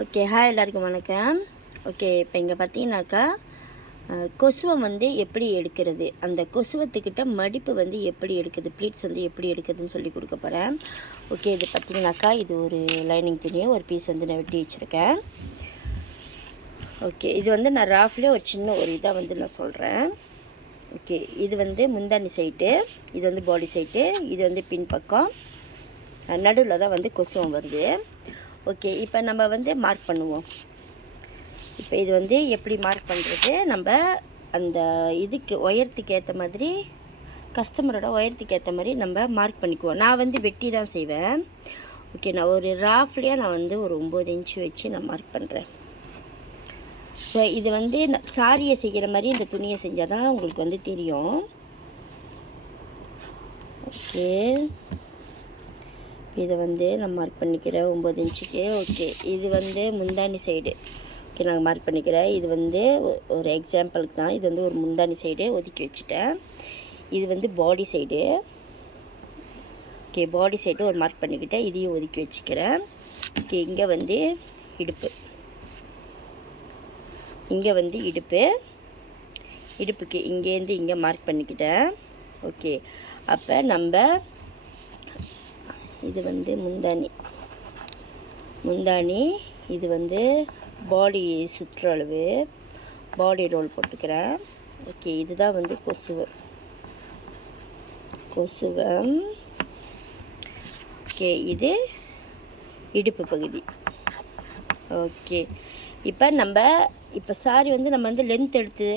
Okay, hi எல்லாருக்கும் வணக்கம். Okay, இப்போ இங்கே பார்த்தீங்கன்னாக்கா கொசுவை வந்து எப்படி எடுக்கிறது, அந்த கொசுவத்துக்கிட்ட மடிப்பு வந்து எப்படி எடுக்குது, ப்ளீட்ஸ் வந்து எப்படி எடுக்குதுன்னு சொல்லி கொடுக்க போகிறேன். ஓகே, இது பார்த்தீங்கன்னாக்கா இது ஒரு லைனிங் துணியை ஒரு பீஸ் வந்து நான் வெட்டி வச்சுருக்கேன். ஓகே, இது வந்து நான் ராஃப்லேயே ஒரு சின்ன ஒரு இதாக வந்து நான் சொல்கிறேன். ஓகே, இது வந்து முந்தானி சைட்டு, இது வந்து பாடி சைட்டு, இது வந்து பின்பக்கம், நடுவில் தான் வந்து கொசுவம் வருது. ஓகே, இப்போ நம்ம வந்து மார்க் பண்ணுவோம். இப்போ இது வந்து எப்படி மார்க் பண்ணுறது, நம்ம அந்த இதுக்கு உயரத்துக்கு ஏற்ற மாதிரி, கஸ்டமரோட உயரத்துக்கு ஏற்ற மாதிரி நம்ம மார்க் பண்ணிக்குவோம். நான் வந்து வெட்டி தான் செய்வேன். ஓகே, நான் ஒரு ராஃப்லேயே நான் வந்து ஒரு 9 இன்ச்சு வச்சு நான் மார்க் பண்ணுறேன். ஸோ இது வந்து சாரியை செய்கிற மாதிரி இந்த துணியை செஞ்சால் தான் உங்களுக்கு வந்து தெரியும். ஓகே, இதை வந்து நான் மார்க் பண்ணிக்கிறேன் 9 இன்ச்சுக்கு. ஓகே, இது வந்து முந்தானி சைடு. ஓகே, நாங்கள் மார்க் பண்ணிக்கிறேன். இது வந்து ஒரு எக்ஸாம்பிளுக்கு தான், இது வந்து ஒரு முந்தானி சைடு ஒதுக்கி வச்சுட்டேன். இது வந்து பாடி சைடு. ஓகே, பாடி சைடு ஒரு மார்க் பண்ணிக்கிட்டேன், இதையும் ஒதுக்கி வச்சுக்கிறேன். ஓகே, இங்கே வந்து இடுப்பு, இங்கே வந்து இடுப்புக்கு இங்கேருந்து இங்கே மார்க் பண்ணிக்கிட்டேன். ஓகே, அப்போ நம்ம இது வந்து முந்தானி, இது வந்து பாடி சுற்றளவு, பாடி ரோல் போட்டுக்கிறேன். ஓகே, இதுதான் வந்து கொசுவம். ஓகே, இது இடுப்பு பகுதி. ஓகே, இப்போ சாரி வந்து நம்ம வந்து லென்த் எடுத்து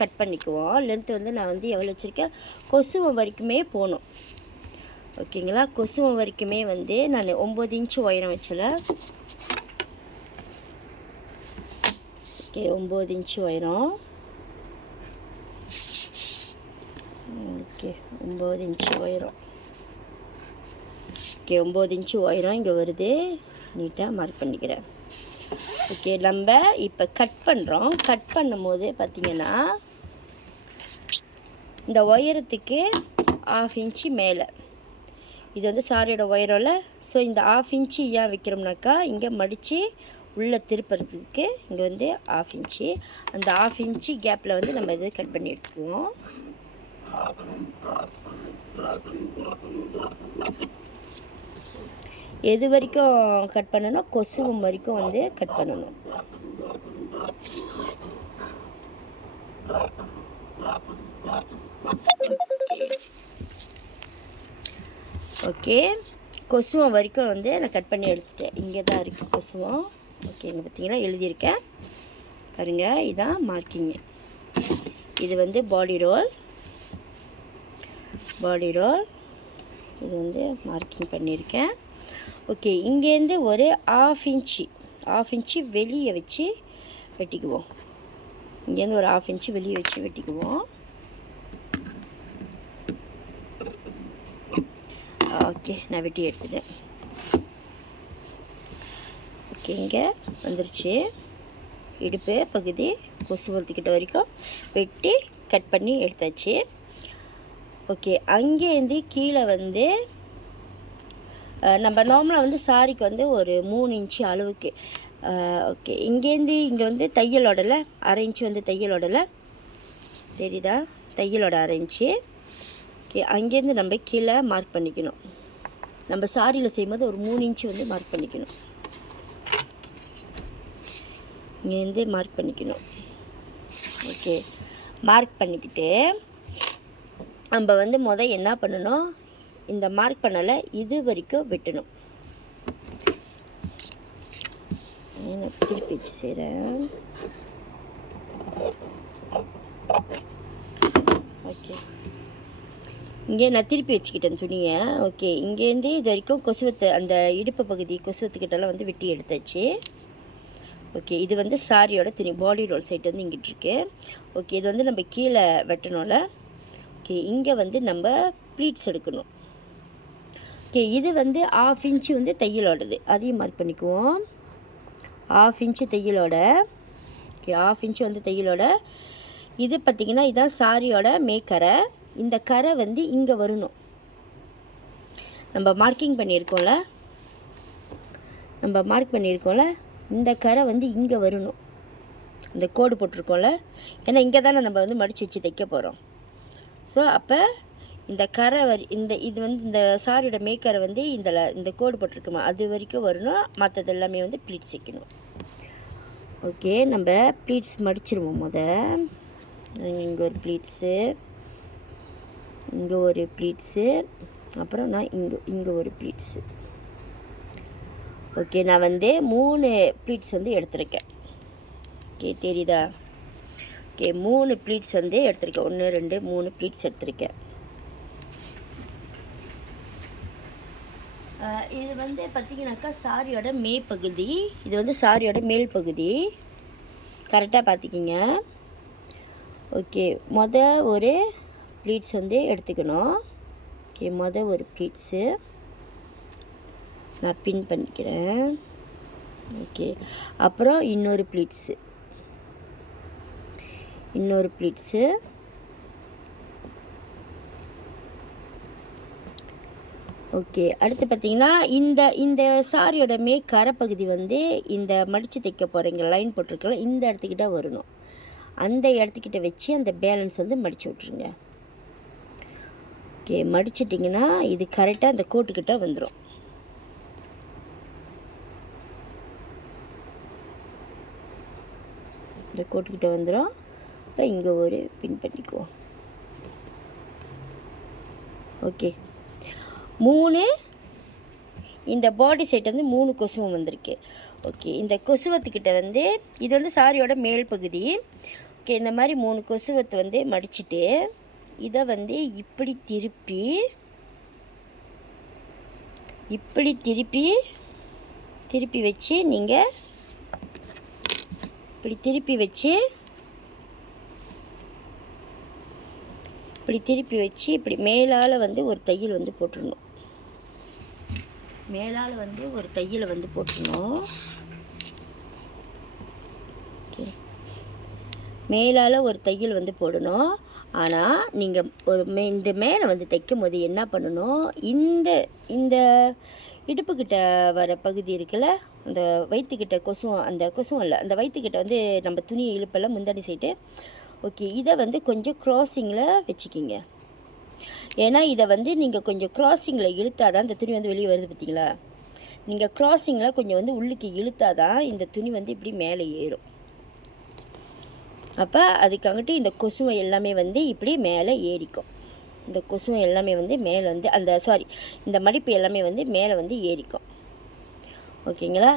கட் பண்ணிக்குவோம். லென்த்து வந்து நான் வந்து எவ்வளோ வச்சுருக்கேன், கொசுவம் வரைக்குமே போகணும். ஓகேங்களா, கொசுவம் வரைக்குமே வந்து நான் 9 இன்ச்சு உயரம் வச்சல. ஓகே, 9 இன்ச்சு உயரம். ஓகே, 9 இன்ச்சு உயரம். ஓகே, 9 இன்ச்சு உயரம் இங்கே வருது. நீட்டாக மார்க் பண்ணிக்கிறேன். ஓகே, நம்ம இப்போ கட் பண்ணுறோம். கட் பண்ணும்போது பார்த்திங்கன்னா இந்த உயரத்துக்கு 1/2 இன்ச்சு மேலே, இது வந்து சாரியோட உயரம்ல. ஸோ இந்த 1/2 இன்ச்சு ஏன் வைக்கிறோம்னாக்கா, இங்கே மடித்து உள்ளே திருப்புறதுக்கு இங்கே வந்து 1/2 இன்ச்சு, அந்த 1/2 இன்ச்சு கேப்பில் வந்து நம்ம இதை கட் பண்ணி எடுத்துக்குவோம். எது வரைக்கும் கட் பண்ணணும், கொசுவம் வரைக்கும் வந்து கட் பண்ணணும். ஓகே, கொசுவம் வரைக்கும் வந்து நான் கட் பண்ணி எடுத்துட்டேன். இங்கே தான் இருக்குது கொசுவம். ஓகே, இங்கே பார்த்தீங்கன்னா எழுதியிருக்கேன் பாருங்கள், இதுதான் மார்க்கிங்கு. இது வந்து பாடி ரோல், இது வந்து மார்க்கிங் பண்ணியிருக்கேன். ஓகே, இங்கேருந்து ஒரு 1/2 இன்ச்சு வெளியே வச்சு வெட்டிக்குவோம். இங்கேருந்து ஒரு 1/2 இன்ச்சு வெளியே வச்சு வெட்டிக்குவோம். ஓகே, நான் வெட்டி எடுத்துட்டேன். ஓகே, இங்கே வந்துருச்சு. இடுப்பு பகுதி கொசுவத்துக்கிட்ட வரைக்கும் வெட்டி கட் பண்ணி எடுத்தாச்சு. ஓகே, அங்கேருந்து கீழே வந்து நம்ம நார்மலாக வந்து சாரிக்கு வந்து ஒரு 3 இன்ச்சு அளவுக்கு. ஓகே, இங்கேருந்து இங்கே வந்து தையலோடல 1/2 இன்ச்சு வந்து தையலோடல தெரியுதா, தையலோட 1/2 இன்ச்சு. ஓகே, அங்கேருந்து நம்ம கீழே மார்க் பண்ணிக்கணும். நம்ம சாரியில் செய்யும்போது ஒரு 3 இன்ச்சு வந்து மார்க் பண்ணிக்கணும். இங்கேருந்து மார்க் பண்ணிக்கணும். ஓகே, மார்க் பண்ணிக்கிட்டு நம்ம வந்து என்ன பண்ணணும், இந்த மார்க் பண்ணலை இது வரைக்கும் வெட்டணும். நான் திருப்பி வச்சு செய்கிறேன். ஓகே, இங்கே நான் திருப்பி வச்சுக்கிட்டேன் துணியை. ஓகே, இங்கேருந்து இது வரைக்கும் கொசுவத்தை, அந்த இடுப்பு பகுதி கொசுவத்துக்கிட்டலாம் வந்து வெட்டி எடுத்தாச்சு. ஓகே, இது வந்து சாரியோட துணி, பாடி ரோல் சைட் வந்து இங்கிட்டு இருக்கு. ஓகே, இது வந்து நம்ம கீழே வெட்டணும்ல. ஓகே, இங்கே வந்து நம்ம ப்ளீட்ஸ் எடுக்கணும். ஓகே, இது வந்து 1/2 இன்ச்சு வந்து தையலோடது, அதையும் மார்க் பண்ணிக்குவோம். 1/2 இன்ச்சு தையலோட. ஓகே, 1/2 இன்ச்சு வந்து தையலோட. இது பார்த்திங்கன்னா இதுதான் சாரியோட மேக்கரை. இந்த கரை வந்து இங்கே வரணும். நம்ம மார்க்கிங் பண்ணியிருக்கோம்ல, இந்த கரை வந்து இங்கே வரணும், இந்த கோடு போட்டிருக்கோம்ல, ஏன்னா இங்கே தானே நம்ம வந்து மடித்து வச்சு தைக்க போகிறோம். ஸோ அப்போ இந்த கரை இது வந்து இந்த சாரியோட மேக்கரை வந்து இந்த கோடு போட்டிருக்குமா அது வரைக்கும் வரணும். மற்றது எல்லாமே வந்து ப்ளீட்ஸ் வைக்கணும். ஓகே, நம்ம ப்ளீட்ஸ் மடிச்சிருவோம். இங்கே ஒரு ப்ளீட்ஸு, இங்கே ஒரு ப்ளீட்ஸு, அப்புறம் நான் இங்கே ஒரு ப்ளீட்ஸு. ஓகே, நான் வந்து 3 ப்ளீட்ஸ் வந்து எடுத்திருக்கேன். ஓகே, தெரியுதா? ஓகே, 3 ப்ளீட்ஸ் வந்து எடுத்திருக்கேன். 1 2 3 ப்ளீட்ஸ் எடுத்திருக்கேன். இது வந்து பார்த்திங்கனாக்கா சாரியோட மேற்பகுதி, இது வந்து சாரியோட மேல் பகுதி. கரெக்டாக பார்த்துக்கிங்க. ஓகே, ஒரு ப்ளீட்ஸ் வந்து எடுத்துக்கணும். ஓகே, ஒரு ப்ளீட்ஸு நான் பின் பண்ணிக்கிறேன். ஓகே, அப்புறம் இன்னொரு ப்ளீட்ஸு. ஓகே, அடுத்து பார்த்திங்கன்னா இந்த சாரியோட கரை பகுதி வந்து இந்த மடித்து தைக்க போகிறீங்க லைன் போட்டிருக்கலாம், இந்த இடத்துக்கிட்ட வரணும். அந்த இடத்துக்கிட்ட வச்சு அந்த பேலன்ஸ் வந்து மடித்து விட்ருங்க. ஓகே, மடிச்சிட்டிங்கன்னா இது கரெக்டாக அந்த கோட்டுக்கிட்ட வந்துடும். இந்த கோட்டுக்கிட்ட வந்துடும். இப்போ இங்கே ஒரு பின் பண்ணிக்குவோம். ஓகே, 3 இந்த பாடி சைட் வந்து 3 கொசுவம் வந்திருக்கு. ஓகே, இந்த கொசுவத்துக்கிட்ட வந்து இது வந்து சாரியோட மேல் பகுதி. ஓகே, இந்த மாதிரி 3 கொசுவத்தை வந்து மடிச்சுட்டு இதை வந்து இப்படி திருப்பி வச்சு நீங்கள் இப்படி திருப்பி வச்சு இப்படி மேலால் வந்து ஒரு தையல் வந்து போட்டுடணும். ஓகே, மேலால் ஒரு தையல் வந்து போடணும். ஆனால் நீங்கள் இந்த மேலே வந்து தைக்கும் போது என்ன பண்ணணும், இந்த இடுப்புக்கிட்ட வர பகுதி இருக்குல்ல, அந்த வயிற்றுக்கிட்ட கொசுவம் இல்லை, அந்த வயிற்றுக்கிட்ட வந்து நம்ம துணியை இழுப்பெல்லாம் முந்தாடி சைட்டு. ஓகே, இதை வந்து கொஞ்சம் க்ராஸிங்கில் வச்சுக்கிங்க. ஏன்னா இதை வந்து நீங்கள் கொஞ்சம் க்ராஸிங்கில் இழுத்தா தான் இந்த துணி வந்து வெளியே வருது. பார்த்தீங்களா, நீங்கள் க்ராஸிங்கில் கொஞ்சம் வந்து உள்ளுக்கு இழுத்தா தான் இந்த துணி வந்து இப்படி மேலே ஏறும். அப்போ அதுக்காகட்டு இந்த கொசுவை எல்லாமே வந்து இப்படி மேலே ஏறிக்கும். இந்த கொசுவை எல்லாமே வந்து மேலே வந்து இந்த மடிப்பு எல்லாமே வந்து மேலே வந்து ஏறிக்கும். ஓகேங்களா?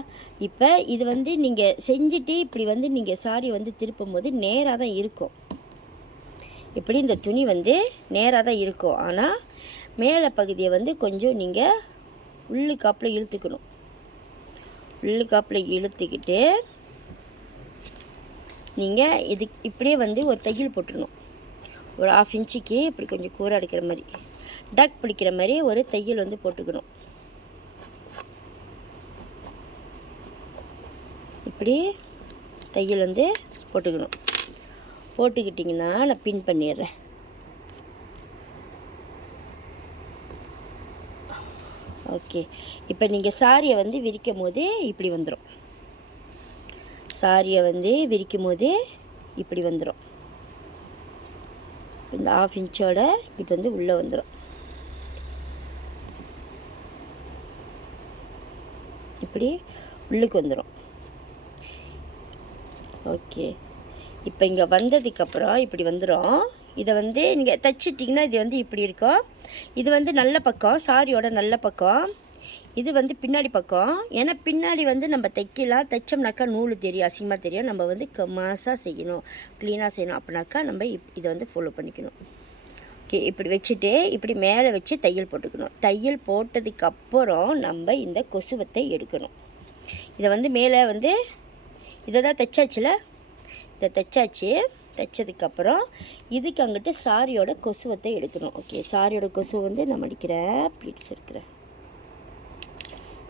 இப்போ இது வந்து நீங்கள் செஞ்சுட்டு இப்படி வந்து நீங்கள் சாரி வந்து திருப்பும் போது நேராக தான் இருக்கும். இப்படி இந்த துணி வந்து நேராக தான் இருக்கும். ஆனால் மேலே பகுதியை வந்து கொஞ்சம் நீங்கள் உள்ளுக்காப்பில் இழுத்துக்கணும். இழுத்துக்கிட்டு நீங்கள் இப்படியே வந்து ஒரு தையல் போட்டுடணும். ஒரு 1/2 இன்ச்சுக்கு இப்படி கொஞ்சம் கூரை அடிக்கிற மாதிரி, டக் பிடிக்கிற மாதிரி ஒரு தையல் வந்து போட்டுக்கணும். இப்படி தையல் வந்து போட்டுக்கிட்டிங்கன்னா நான் பின் பண்ணிடுறேன். ஓகே, இப்போ நீங்கள் சாரியை வந்து விரிக்கும் போது இப்படி வந்துடும். இந்த 1/2 இன்ச்சோட இப்படி வந்து உள்ளே வந்துடும். இப்படி உள்ளுக்கு வந்துடும். ஓகே, இப்போ இங்கே வந்ததுக்கப்புறம் இப்படி வந்துடும். இதை வந்து நீங்கள் தைச்சிட்டிங்கன்னா இது வந்து இப்படி இருக்கும். இது வந்து நல்ல பக்கம், சாரியோட நல்ல பக்கம். இது வந்து பின்னாடி பக்கம். ஏன்னா பின்னாடி வந்து நம்ம தைச்சோம்னாக்கா நூல் தெரியும், அசிங்கமாக தெரியும். நம்ம வந்து மாசாக செய்யணும், க்ளீனாக செய்யணும். அப்படின்னாக்கா நம்ம இதை வந்து ஃபாலோ பண்ணிக்கணும். ஓகே, இப்படி வச்சுட்டு இப்படி மேலே வச்சு தையல் போட்டுக்கணும். தையல் போட்டதுக்கப்புறம் நம்ம இந்த கொசுவத்தை எடுக்கணும். இதை வந்து மேலே வந்து இதை தான் தைச்சாச்சுல, இதை தைச்சதுக்கப்புறம் இதுக்கு அங்கிட்டு சாரியோட கொசுவத்தை எடுக்கணும். ஓகே, சாரியோட கொசுவை வந்து நான் மடிக்கிறேன், ப்ளீட்ஸ் எடுக்கிறேன்.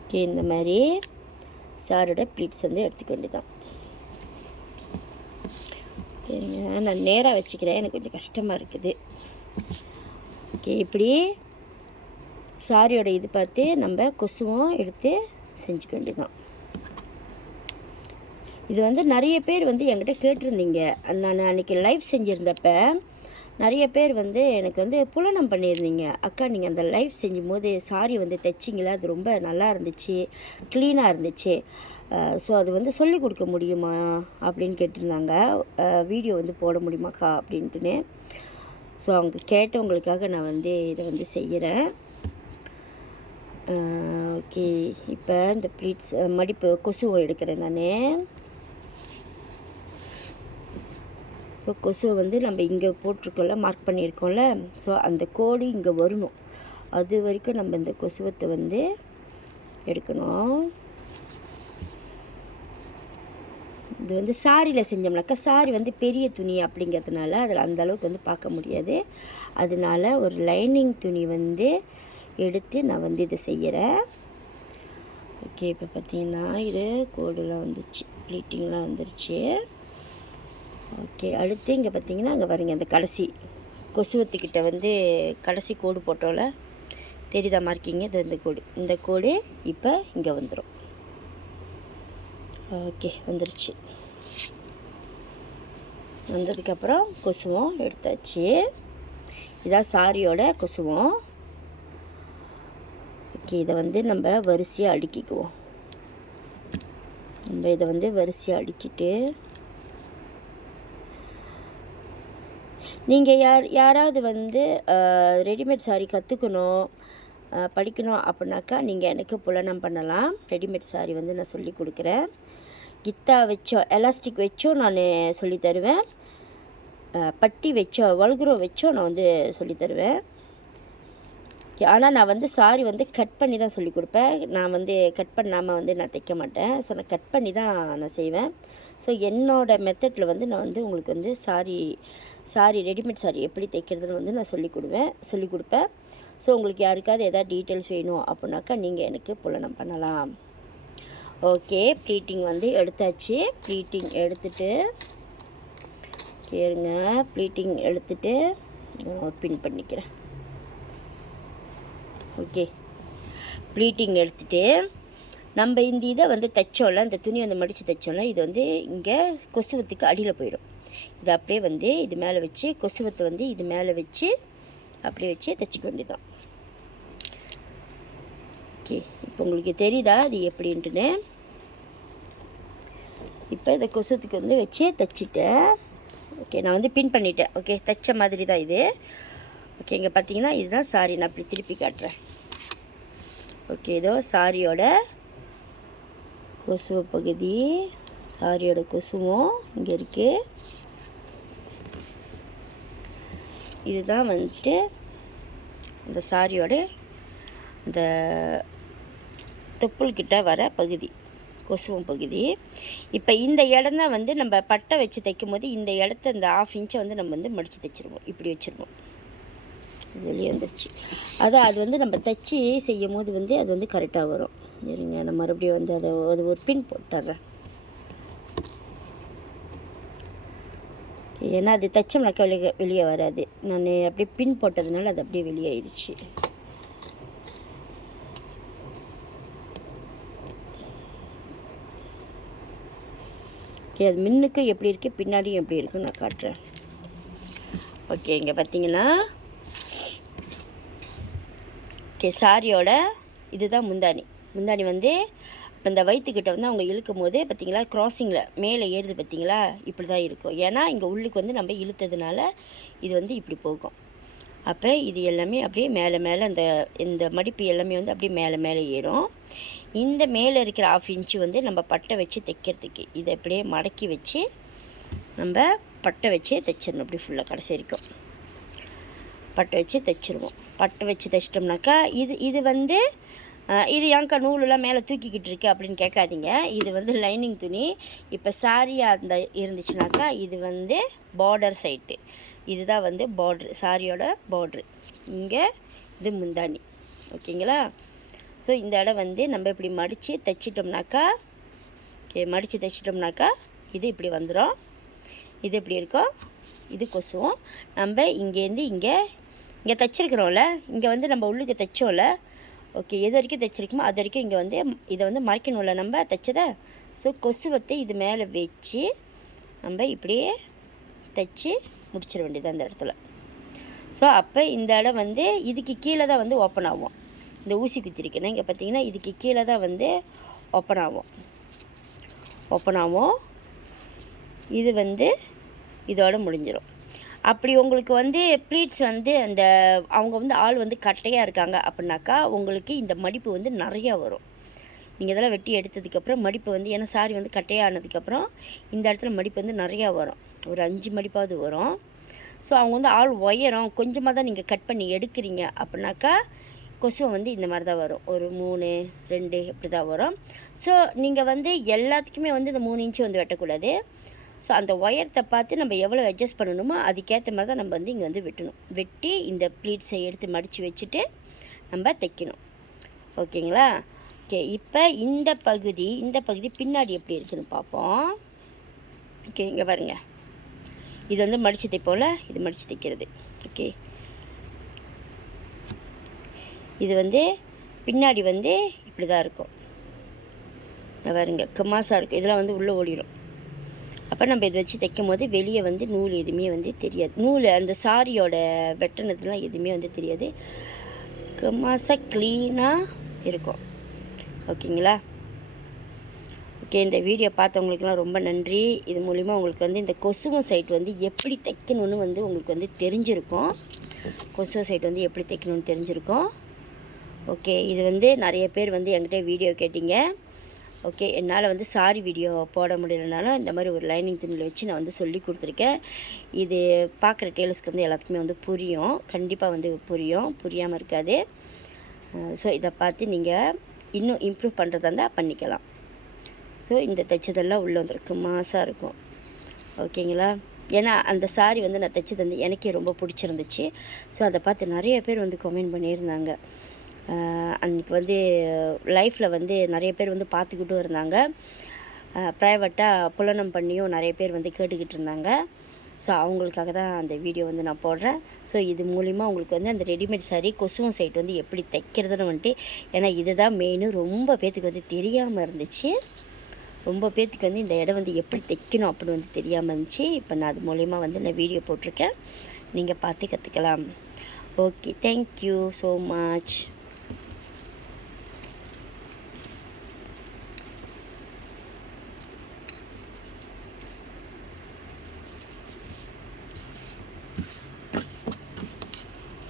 ஓகே, இந்த மாதிரி சாரியோட ப்ளீட்ஸ் வந்து எடுத்துக்க வேண்டியதான். நான் நேராக வச்சுக்கிறேன், எனக்கு கொஞ்சம் கஷ்டமாக இருக்குது. ஓகே, இப்படி சாரியோட இது பார்த்து நம்ம கொசுவும் எடுத்து செஞ்சுக்க வேண்டியதான். இது வந்து நிறைய பேர் வந்து என்கிட்ட கேட்டிருந்தீங்க. நான் அன்றைக்கி லைவ் செஞ்சுருந்தப்ப நிறைய பேர் வந்து எனக்கு வந்து புலனம் பண்ணியிருந்தீங்க. அக்கா நீங்கள் அந்த லைவ் செஞ்சும்போது சாரி வந்து தைச்சிங்களா, அது ரொம்ப நல்லா இருந்துச்சு, க்ளீனாக இருந்துச்சு. ஸோ அது வந்து சொல்லிக் கொடுக்க முடியுமா அப்படின்னு கேட்டிருந்தாங்க. வீடியோ வந்து போட முடியுமாக்கா அப்படின்ட்டுன்னு. ஸோ அவங்க கேட்டவங்களுக்காக நான் வந்து இதை வந்து செய்கிறேன். ஓகே, இப்போ இந்த ப்ளீட்ஸ் மடிப்பு கொசுவை எடுக்கிறேன் நான். ஸோ கொசுவை வந்து நம்ம இங்கே போட்டிருக்கோம்ல, மார்க் பண்ணியிருக்கோம்ல, ஸோ அந்த கோடு இங்கே வரணும். அது வரைக்கும் நம்ம இந்த கொசுவத்தை வந்து எடுக்கணும். இது வந்து சாரியில் செஞ்சோம்னாக்கா, சாரி வந்து பெரிய துணி அப்படிங்கிறதுனால அதில் அந்தளவுக்கு வந்து பார்க்க முடியாது. அதனால ஒரு லைனிங் துணி வந்து எடுத்து நான் வந்து இதை செய்கிறேன். ஓகே, இப்போ பார்த்திங்கன்னா இது கோடுலாம் வந்துச்சு, ப்ளீட்டிங்லாம் வந்துருச்சு. ஓகே, அடுத்து இங்கே பார்த்திங்கன்னா அங்கே பாருங்கள், இந்த கடைசி கொசுவத்துக்கிட்ட வந்து கடைசி கோடு போட்டோம்ல, தெரியுதா மார்க்கிங்க? இது இந்த கோடு இப்போ இங்கே வந்துடும். ஓகே, வந்துருச்சு. வந்ததுக்கப்புறம் கொசுவும் எடுத்தாச்சு. இதான் சாரியோட கொசுவும். ஓகே, இதை வந்து நம்ம வரிசையாக அடுக்கிக்குவோம். நம்ம இதை வந்து வரிசையாக அடுக்கிட்டு, நீங்கள் யாராவது வந்து ரெடிமேட் சாரீ கற்றுக்கணும், படிக்கணும் அப்படின்னாக்கா நீங்கள் எனக்கு புலனம் பண்ணலாம். ரெடிமேட் சாரீ வந்து நான் சொல்லி கொடுக்குறேன். கித்தா வச்சோ, எலாஸ்டிக் வச்சோ நான் சொல்லித்தருவேன். பட்டி வச்சோ, வல்குரோ வச்சோ நான் வந்து சொல்லித்தருவேன். ஆனால் நான் வந்து சாரி வந்து கட் பண்ணி தான் சொல்லி கொடுப்பேன். நான் வந்து கட் பண்ணாமல் வந்து நான் தைக்க மாட்டேன். ஸோ நான் கட் பண்ணி தான் நான் செய்வேன். ஸோ என்னோடய மெத்தடில் வந்து நான் வந்து உங்களுக்கு வந்து சாரி ரெடிமேட் சாரி எப்படி தைக்கிறதுன்னு வந்து நான் சொல்லி கொடுப்பேன். ஸோ உங்களுக்கு யாருக்காவது எதாவது டீட்டெயில்ஸ் வேணும் அப்படின்னாக்கா நீங்கள் எனக்கு புலனம் பண்ணலாம். ஓகே, ப்ளீட்டிங் வந்து எடுத்தாச்சு. ப்ளீட்டிங் எடுத்துகிட்டு கேளுங்க, ப்ளீட்டிங் எடுத்துகிட்டு பின் பண்ணிக்கிறேன். ஓகே, ப்ளீட்டிங் எடுத்துகிட்டு நம்ம இந்த இதை வந்து தைச்சோம்ல, இந்த துணி வந்து மடித்து தைச்சோம்ல, இது வந்து இங்கே கொசுவத்துக்கு அடியில் போயிடும். இதை அப்படியே வந்து இது மேலே வச்சு, கொசுவத்தை வந்து இது மேலே வச்சு அப்படியே வச்சு தைச்சிக்க வேண்டியதான். ஓகே, இப்போ உங்களுக்கு தெரியுதா அது எப்படின்ட்டுன்னு? இப்போ இந்த கொசுவத்துக்கு வந்து வச்சு தைச்சிட்டேன். ஓகே, நான் வந்து பின் பண்ணிட்டேன். ஓகே, தைச்ச மாதிரி தான் இது. ஓகே, இங்கே பார்த்தீங்கன்னா இதுதான் சாரி. நான் அப்படி திருப்பி காட்டுறேன். ஓகே, இதோ சாரியோட கொசுவ பகுதி, சாரியோட கொசுவும் இங்கே இருக்குது. இதுதான் வந்துட்டு இந்த சாரியோட இந்த தொப்புள்கிட்ட வர பகுதி, கொசுவம் பகுதி. இப்போ இந்த இடம் தான் வந்து நம்ம பட்டை வச்சு தைக்கும் போது இந்த இடத்த இந்த 1/2 இன்ச்சை வந்து நம்ம வந்து மடித்து தைச்சிருவோம். இப்படி வச்சுருவோம். வெளியே வந்துருச்சு. அது வந்து நம்ம தைச்சி செய்யும் போது வந்து அது வந்து கரெக்டாக வரும். இருங்க, நான் மறுபடியும் வந்து அது ஒரு பின் போட்டுறேன். ஏன்னா அது தைச்சோம்னாக்கா வெளியே வராது. நான் அப்படியே பின் போட்டதுனால அது அப்படியே வெளியே ஆயிடுச்சு. ஓகே, அது முன்னுக்கும் எப்படி இருக்குது, பின்னாடியும் எப்படி இருக்குன்னு நான் காட்டுறேன். ஓகே, இங்கே பார்த்தீங்கன்னா ஓகே, சாரியோட இதுதான் முந்தானி வந்து இப்போ இந்த வயிற்றுக்கிட்ட வந்து அவங்க இழுக்கும் போது பார்த்தீங்களா, க்ராஸிங்கில் மேலே ஏறுது பார்த்தீங்களா, இப்படி தான் இருக்கும். ஏன்னா இங்கே உள்ளுக்கு வந்து நம்ம இழுத்ததுனால இது வந்து இப்படி போகும். அப்போ இது எல்லாமே அப்படியே மேலே இந்த மடிப்பு எல்லாமே வந்து அப்படியே மேலே ஏறும். இந்த மேலே இருக்கிற 1/2 இன்ச்சு வந்து நம்ம பட்டை வச்சு தைக்கிறதுக்கு இதை அப்படியே மடக்கி வச்சு நம்ம பட்டை வச்சு தைச்சிடணும். அப்படி ஃபுல்லாக கடைசி வரைக்கும் பட்டை வச்சு தைச்சிருவோம். பட்டை வச்சு தைச்சிட்டோம்னாக்கா இது வந்து இது ஏன்க்கா நூலெலாம் மேலே தூக்கிக்கிட்டு இருக்கு அப்படின்னு கேட்காதீங்க. இது வந்து லைனிங் துணி. இப்போ சாரியாக இருந்துச்சுனாக்கா இது வந்து பார்டர் சைட்டு. இதுதான் வந்து பார்ட்ரு, சாரியோட பார்ட்ரு. இங்கே இது முந்தானி. ஓகேங்களா? ஸோ இந்த இடம் வந்து நம்ம இப்படி மடித்து தைச்சிட்டோம்னாக்கா, மடித்து தைச்சிட்டோம்னாக்கா இது இப்படி வந்துடும். இது இப்படி இருக்கும். இது கொசுவும் நம்ம இங்கேருந்து இங்கே தைச்சிருக்கிறோம்ல, இங்கே வந்து நம்ம உள்ளுக்கு தைச்சோம்ல. ஓகே, எது வரைக்கும் தைச்சிருக்கோமோ அது வரைக்கும் இங்கே வந்து இதை வந்து மறைக்கணும்ல நம்ம தைச்சதை. ஸோ கொசுவத்தை இது மேலே வச்சு நம்ம இப்படியே தைச்சி முடிச்சிட வேண்டியது அந்த இடத்துல. ஸோ அப்போ இந்த இடம் வந்து இதுக்கு கீழே தான் வந்து ஓப்பன் ஆகும். இந்த ஊசி குத்திருக்கேன்னா இங்கே பார்த்தீங்கன்னா இதுக்கு கீழே தான் வந்து ஓப்பன் ஆகும். இது வந்து இதோட முடிஞ்சிடும். அப்படி உங்களுக்கு வந்து ப்ளீட்ஸ் வந்து அந்த அவங்க வந்து ஆள் வந்து கட்டையாக இருக்காங்க அப்படின்னாக்கா உங்களுக்கு இந்த மடிப்பு வந்து நிறையா வரும். நீங்கள் இதெல்லாம் வெட்டி எடுத்ததுக்கப்புறம் மடிப்பு வந்து, ஏன்னா சாரி வந்து கட்டையானதுக்கப்புறம் இந்த இடத்துல மடிப்பு வந்து நிறையா வரும், ஒரு 5 மடிப்பாவது வரும். ஸோ அவங்க வந்து ஆள் உயரம் கொஞ்சமாக தான் நீங்கள் கட் பண்ணி எடுக்கிறீங்க அப்படின்னாக்கா கொசுவை வந்து இந்த மாதிரி தான் வரும், ஒரு 3, 2 இப்படி தான் வரும். ஸோ நீங்கள் வந்து எல்லாத்துக்குமே வந்து இந்த 3 இன்ச்சு வந்து வெட்டக்கூடாது. ஸோ அந்த ஒயரத்தை பார்த்து நம்ம எவ்வளோ அட்ஜஸ்ட் பண்ணணுமோ அதுக்கேற்ற மாதிரி தான் நம்ம வந்து இங்கே வந்து வெட்டி இந்த ப்ளீட்ஸை எடுத்து மடித்து வச்சுட்டு நம்ம தைக்கணும். ஓகேங்களா? ஓகே, இப்போ இந்த பகுதி பின்னாடி எப்படி இருக்குதுன்னு பார்ப்போம். ஓகே, இங்கே பாருங்க, இது வந்து மடித்து தைப்போம்ல, இது மடித்து தைக்கிறது. ஓகே, இது வந்து பின்னாடி வந்து இப்படி தான் இருக்கும். பாருங்க, கமாசாக இருக்கும். இதெல்லாம் வந்து உள்ளே ஓடிடும். அப்போ நம்ம இதை வச்சு தைக்கும் போது வெளியே வந்து நூல் எதுவுமே வந்து தெரியாது. நூல் அந்த சாரியோட வெட்டினதுலாம் எதுவுமே வந்து தெரியாது. கமாசாக க்ளீனாக இருக்கும். ஓகேங்களா? ஓகே, இந்த வீடியோ பார்த்தவங்களுக்குலாம் ரொம்ப நன்றி. இது மூலிமா உங்களுக்கு வந்து இந்த கொசுவம் சைட் வந்து எப்படி தைக்கணும்னு வந்து உங்களுக்கு வந்து தெரிஞ்சிருக்கும். கொசுவம் சைட் வந்து எப்படி தைக்கணும்னு தெரிஞ்சிருக்கும். ஓகே, இது வந்து நிறைய பேர் வந்து என்கிட்ட வீடியோ கேட்டிங்க. ஓகே, என்னால் வந்து சாரி வீடியோ போட முடியலனாலும் இந்த மாதிரி ஒரு லைனிங் துணியில் வச்சு நான் வந்து சொல்லி கொடுத்துருக்கேன். இது பார்க்குற டெய்லர்ஸ்க்கு வந்து எல்லாத்துக்குமே வந்து புரியும், கண்டிப்பாக வந்து புரியாமல் இருக்காது. ஸோ இதை பார்த்து நீங்கள் இன்னும் இம்ப்ரூவ் பண்ணுறதா இருந்தால் பண்ணிக்கலாம். ஸோ இந்த தைச்சதெல்லாம் உள்ளே வந்துருக்கு, மாசாக இருக்கும். ஓகேங்களா? ஏன்னா அந்த சாரி வந்து நான் தைச்சது வந்து எனக்கே ரொம்ப பிடிச்சிருந்துச்சு. ஸோ அதை பார்த்து நிறைய பேர் வந்து கமெண்ட் பண்ணியிருந்தாங்க. அன்றைக்கி வந்து லைஃப்பில் வந்து நிறைய பேர் வந்து பார்த்துக்கிட்டும் இருந்தாங்க. ப்ரைவேட்டாக புலனம் பண்ணியும் நிறைய பேர் வந்து கேட்டுக்கிட்டு இருந்தாங்க. ஸோ அவங்களுக்காக தான் அந்த வீடியோ வந்து நான் போடுறேன். ஸோ இது மூலிமா உங்களுக்கு வந்து அந்த ரெடிமேட் சாரீ கொசுவம் சைட் வந்து எப்படி தைக்கிறதுன்னு வந்துட்டு, ஏன்னா இதுதான் மெயின். ரொம்ப பேர்த்துக்கு வந்து தெரியாமல் இருந்துச்சு. ரொம்ப பேர்த்துக்கு வந்து இந்த இடம் வந்து எப்படி தைக்கணும் அப்படின்னு வந்து தெரியாமல் இருந்துச்சு. இப்போ நான் அது மூலிமா வந்து நான் வீடியோ போட்டிருக்கேன், நீங்கள் பார்த்து கற்றுக்கலாம். Okay, thank you so much.